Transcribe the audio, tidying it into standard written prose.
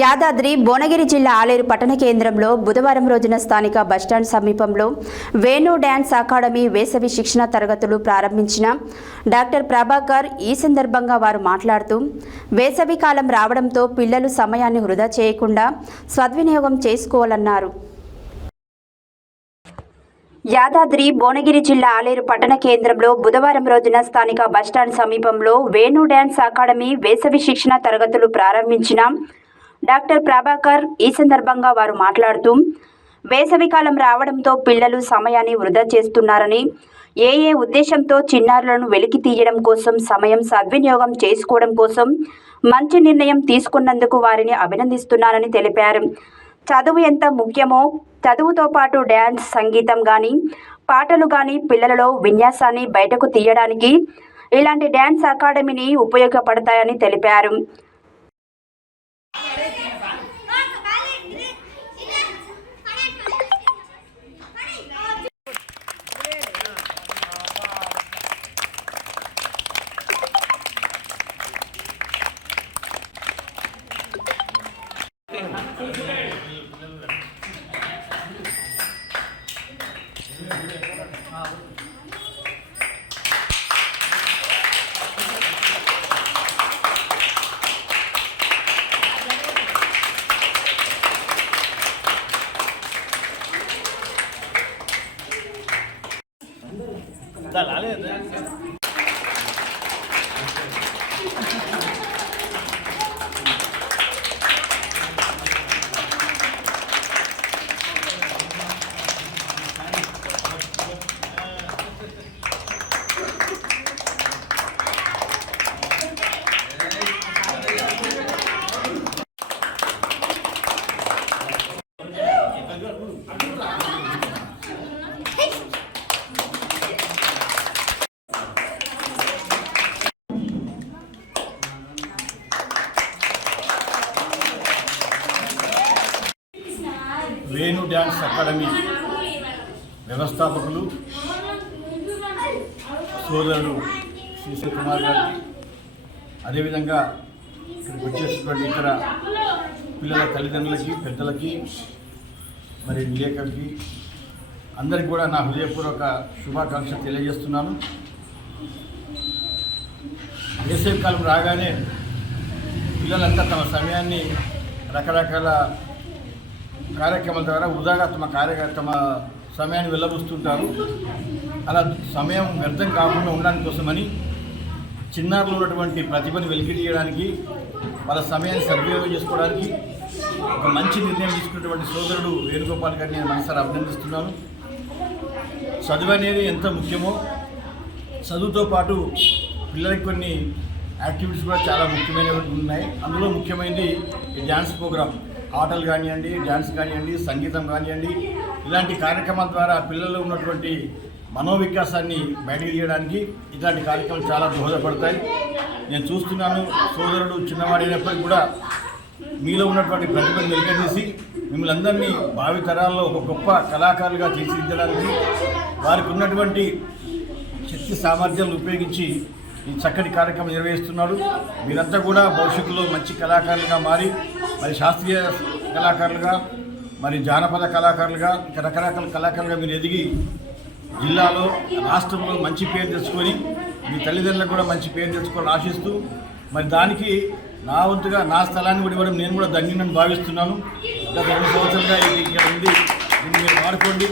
యాదాద్రి భువనగిరి జిల్లా ఆలేరు పట్టణ కేంద్రంలో బుధవారం రోజున స్థానిక బస్టాండ్ సమీపంలో వేణు డ్యాన్స్ అకాడమీ వేసవి శిక్షణ తరగతులు ప్రారంభించిన డాక్టర్ ప్రభాకర్ ఈ సందర్భంగా వారు మాట్లాడుతూ వేసవి కాలం రావడంతో పిల్లలు సమయాన్ని వృధా చేయకుండా సద్వినియోగం చేసుకోవాలన్నారు. యాదాద్రి భువనగిరి జిల్లా ఆలేరు పట్టణ కేంద్రంలో బుధవారం రోజున స్థానిక బస్టాండ్ సమీపంలో వేణు డ్యాన్స్ అకాడమీ వేసవి శిక్షణ తరగతులు ప్రారంభించిన డాక్టర్ ప్రభాకర్ ఈ సందర్భంగా వారు మాట్లాడుతూ వేసవికాలం రావడంతో పిల్లలు సమయాన్ని వృధా చేస్తున్నారని, ఏ ఉద్దేశంతో చిన్నారులను వెలికి తీయడం కోసం సమయం సద్వినియోగం చేసుకోవడం కోసం మంచి నిర్ణయం తీసుకున్నందుకు వారిని అభినందిస్తున్నానని తెలిపారు. చదువు ఎంత ముఖ్యమో చదువుతో పాటు డ్యాన్స్, సంగీతం కానీ పాటలు కానీ పిల్లలలో విన్యాసాన్ని బయటకు తీయడానికి ఇలాంటి డ్యాన్స్ అకాడమీని ఉపయోగపడతాయని తెలిపారు. వేణు డ్యాన్స్ అకాడమీ వ్యవస్థాపకులు సోదరుడు శ్రీ కుమార్ గారికి, అదేవిధంగా ఇక్కడికి వచ్చేసినటువంటి ఇతర పిల్లల తల్లిదండ్రులకి, పెద్దలకి, మరి విలేకరులకి అందరికీ కూడా నా హృదయపూర్వక శుభాకాంక్షలు తెలియజేస్తున్నాను. వేసవికాలం రాగానే పిల్లలంతా తమ సమయాన్ని రకరకాల కార్యక్రమాల ద్వారా వృధాగా తమ సమయాన్ని వెళ్ళబుస్తుంటారు. అలా సమయం వ్యర్థం కాకుండా ఉండడానికి కోసమని చిన్నారులు ఉన్నటువంటి ప్రతిభను వెలికి తీయడానికి, వాళ్ళ సమయాన్ని సద్వినియోగం చేసుకోవడానికి ఒక మంచి నిర్ణయం తీసుకున్నటువంటి సోదరుడు వేణుగోపాల్ గారిని నేను మనసారా అభినందిస్తున్నాను. చదువు అనేది ఎంత ముఖ్యమో చదువుతో పాటు పిల్లలకి కొన్ని యాక్టివిటీస్ కూడా చాలా ముఖ్యమైనవి ఉన్నాయి. అందులో ముఖ్యమైనది ఈ డ్యాన్స్ ప్రోగ్రామ్. ఆటలు కానివ్వండి, డ్యాన్స్ కానివ్వండి, సంగీతం కానివ్వండి, ఇలాంటి కార్యక్రమాల ద్వారా పిల్లల్లో ఉన్నటువంటి మనోవికాసాన్ని బయటకు తీయడానికి ఇలాంటి కార్యక్రమాలు చాలా దోహదపడతాయి. నేను చూస్తున్నాను, సోదరుడు చిన్నవాడైనప్పటికీ కూడా మీలో ఉన్నటువంటి ప్రతిభను వెలికితీసి మిమ్మల్ని అందరినీ భావితరాల్లో ఒక గొప్ప కళాకారులుగా తీర్చిదిద్దడానికి వారికి ఉన్నటువంటి శక్తి సామర్థ్యాలను ఉపయోగించి ఈ చక్కటి కార్యక్రమం నిర్వహిస్తున్నాడు. మీరంతా కూడా భవిష్యత్తులో మంచి కళాకారులుగా మారి, మరి శాస్త్రీయ కళాకారులుగా, మరి జానపద కళాకారులుగా, ఇక రకరకాల కళాకారులుగా మీరు ఎదిగి జిల్లాలో, రాష్ట్రంలో మంచి పేరు తెచ్చుకొని మీ తల్లిదండ్రులకు కూడా మంచి పేరు తెచ్చుకోవాలని ఆశిస్తూ, మరి దానికి నా వంతుగా నా స్థలాన్ని కూడా ఇవ్వడం నేను కూడా ధన్యునని భావిస్తున్నాను. గత 2 సంవత్సరాలుగా ఇక్కడ ఉంది, దీన్ని మీరు వాడుకోండి.